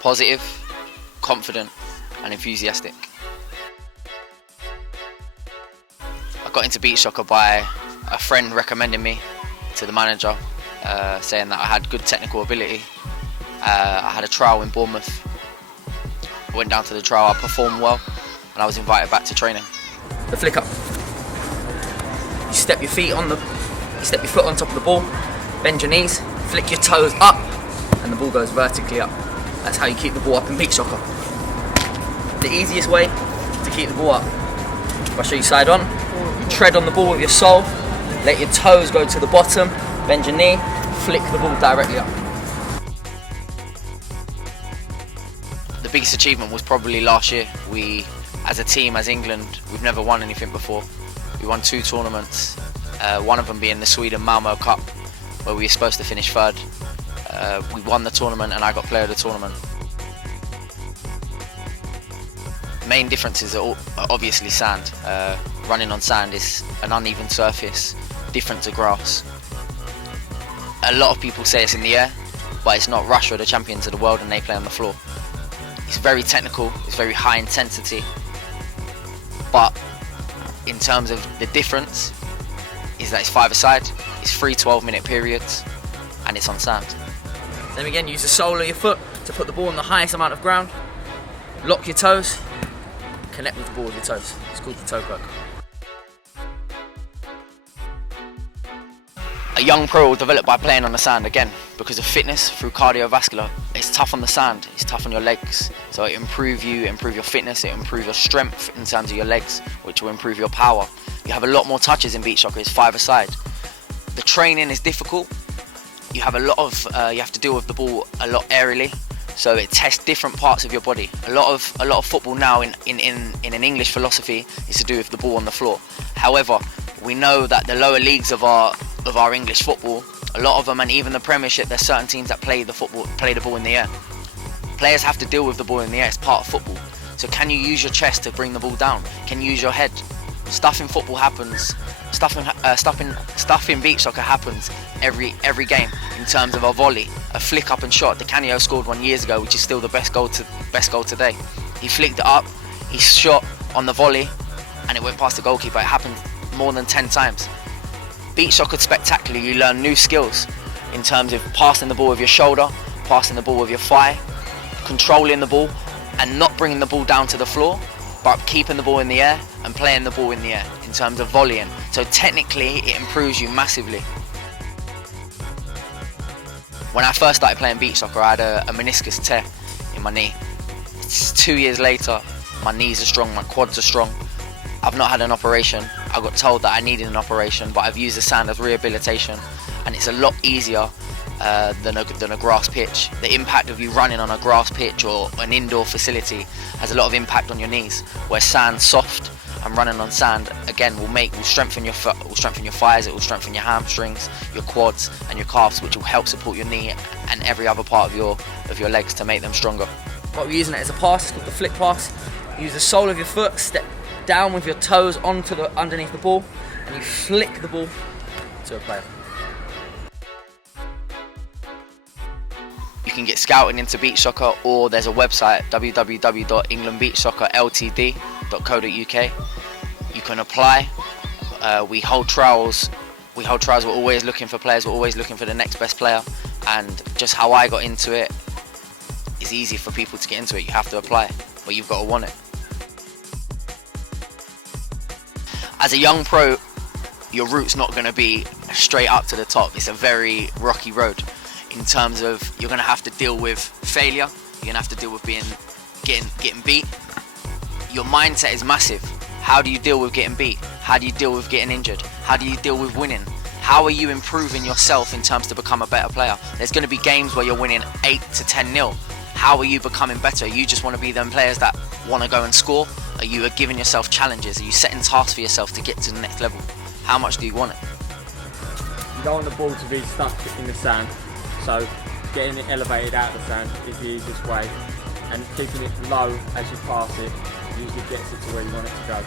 positive, confident and enthusiastic. I got into beach soccer by a friend recommending me to the manager, saying that I had good technical ability. I had a trial in Bournemouth. I went down to the trial, I performed well, and I was invited back to training. The flick up. You step your foot on top of the ball, bend your knees, flick your toes up, and the ball goes vertically up. That's how you keep the ball up in beach soccer. The easiest way to keep the ball up, if I show you side on, you tread on the ball with your sole, let your toes go to the bottom, bend your knee, flick the ball directly up. The biggest achievement was probably last year. We, as a team, as England, we've never won anything before. We won 2 tournaments, one of them being the Sweden Malmö Cup, where we were supposed to finish 3rd. We won the tournament and I got player of the tournament. Main differences are obviously sand. Running on sand is an uneven surface, different to grass. A lot of people say it's in the air, but it's not. Russia are the champions of the world and they play on the floor. It's very technical, it's very high intensity, but in terms of the difference is that it's 5-a-side, it's 3 12-minute periods, and it's on sand. Then again, use the sole of your foot to put the ball on the highest amount of ground. Lock your toes, connect with the ball with your toes. It's called the toe poke. A young pro will develop by playing on the sand again because of fitness through cardiovascular. It's tough on the sand, it's tough on your legs, so it improve your fitness, it improve your strength in terms of your legs, which will improve your power. You have a lot more touches in beach soccer. It's 5-a-side. The training is difficult. You have you have to deal with the ball a lot aerially, so it tests different parts of your body. A lot of football now in an English philosophy is to do with the ball on the floor. However, we know that the lower leagues of our English football, a lot of them, and even the Premiership, there's certain teams that play the ball in the air. Players have to deal with the ball in the air. It's part of football. So can you use your chest to bring the ball down? Can you use your head? Stuff in football happens. Stuff in beach soccer happens every game. In terms of a volley, a flick up and shot. Di Canio scored one years ago, which is still the best goal today. He flicked it up, he shot on the volley, and it went past the goalkeeper. It happened more than 10 times. Beach soccer is spectacular. You learn new skills in terms of passing the ball with your shoulder, passing the ball with your thigh, controlling the ball and not bringing the ball down to the floor, but keeping the ball in the air and playing the ball in the air in terms of volleying. So technically it improves you massively. When I first started playing beach soccer, I had a meniscus tear in my knee. It's 2 years later, my knees are strong, my quads are strong. I've not had an operation. I got told that I needed an operation, but I've used the sand as rehabilitation, and it's a lot easier than a grass pitch. The impact of you running on a grass pitch or an indoor facility has a lot of impact on your knees, where sand's soft, and running on sand again will strengthen your thighs, it will strengthen your hamstrings, your quads and your calves, which will help support your knee and every other part of your legs to make them stronger. What we're using it as a pass, it's called the flick pass. You use the sole of your foot, step down with your toes underneath the ball, and you flick the ball to a player. You can get scouted into beach soccer, or there's a website, www.englandbeachsoccerltd.co.uk. You can apply. We hold trials. We're always looking for players. We're always looking for the next best player. And just how I got into it, it's easy for people to get into it. You have to apply, but you've got to want it. As a young pro, your route's not going to be straight up to the top. It's a very rocky road. In terms of, you're going to have to deal with failure. You're going to have to deal with getting beat. Your mindset is massive. How do you deal with getting beat? How do you deal with getting injured? How do you deal with winning? How are you improving yourself in terms to become a better player? There's going to be games where you're winning 8 to 10-0. How are you becoming better? You just want to be them players that want to go and score? Are you giving yourself challenges? Are you setting tasks for yourself to get to the next level? How much do you want it? You don't want the ball to be stuck in the sand, so getting it elevated out of the sand is the easiest way, and keeping it low as you pass it usually gets it to where you want it to go.